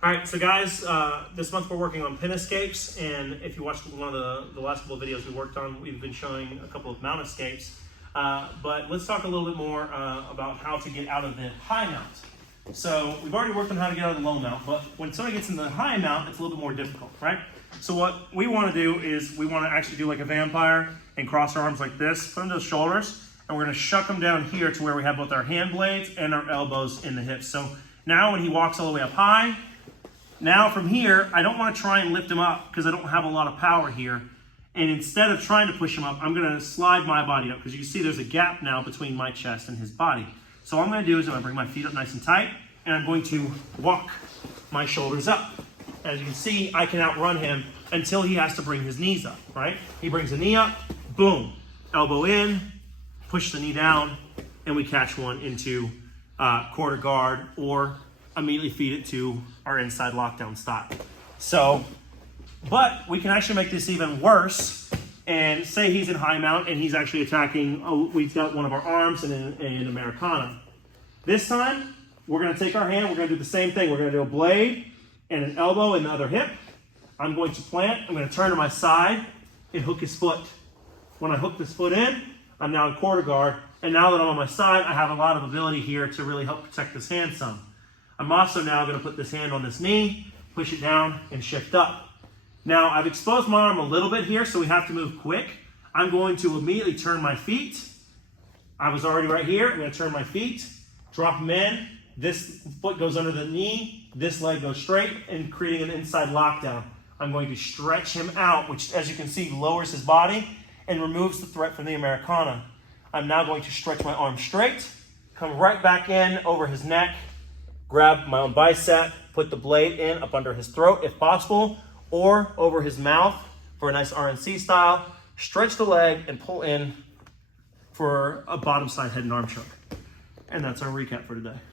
All right, so guys, this month we're working on pin escapes, and if you watched one of the last couple of videos we worked on, we've been showing a couple of mount escapes. But let's talk a little bit more about how to get out of the high mount. So we've already worked on how to get out of the low mount, but when somebody gets in the high mount, it's a little bit more difficult, right? So what we want to do is we want to actually do like a vampire and cross our arms like this, put them to the shoulders, and we're going to shuck them down here to where we have both our hand blades and our elbows in the hips. So now when he walks all the way up high, now from here, I don't want to try and lift him up because I don't have a lot of power here. And instead of trying to push him up, I'm going to slide my body up because you see there's a gap now between my chest and his body. So what I'm going to do is I'm going to bring my feet up nice and tight, and I'm going to walk my shoulders up. As you can see, I can outrun him until he has to bring his knees up, right? He brings the knee up, boom, elbow in, push the knee down, and we catch one into quarter guard or immediately feed it to our inside lockdown style. So, but we can actually make this even worse and say he's in high mount and he's actually attacking, we've got one of our arms and an Americana. This time, we're gonna take our hand, we're gonna do the same thing. We're gonna do a blade and an elbow in the other hip. I'm going to plant, I'm gonna turn to my side and hook his foot. When I hook this foot in, I'm now in quarter guard, and now that I'm on my side, I have a lot of ability here to really help protect this hand some. I'm also now going to put this hand on this knee, push it down, and shift up. Now, I've exposed my arm a little bit here, so we have to move quick. I'm going to immediately turn my feet. I was already right here. I'm going to turn my feet, drop them in. This foot goes under the knee. This leg goes straight, and creating an inside lockdown. I'm going to stretch him out, which, as you can see, lowers his body and removes the threat from the Americana. I'm now going to stretch my arm straight, come right back in over his neck, grab my own bicep, put the blade in up under his throat if possible, or over his mouth for a nice RNC style, stretch the leg and pull in for a bottom side head and arm choke. And that's our recap for today.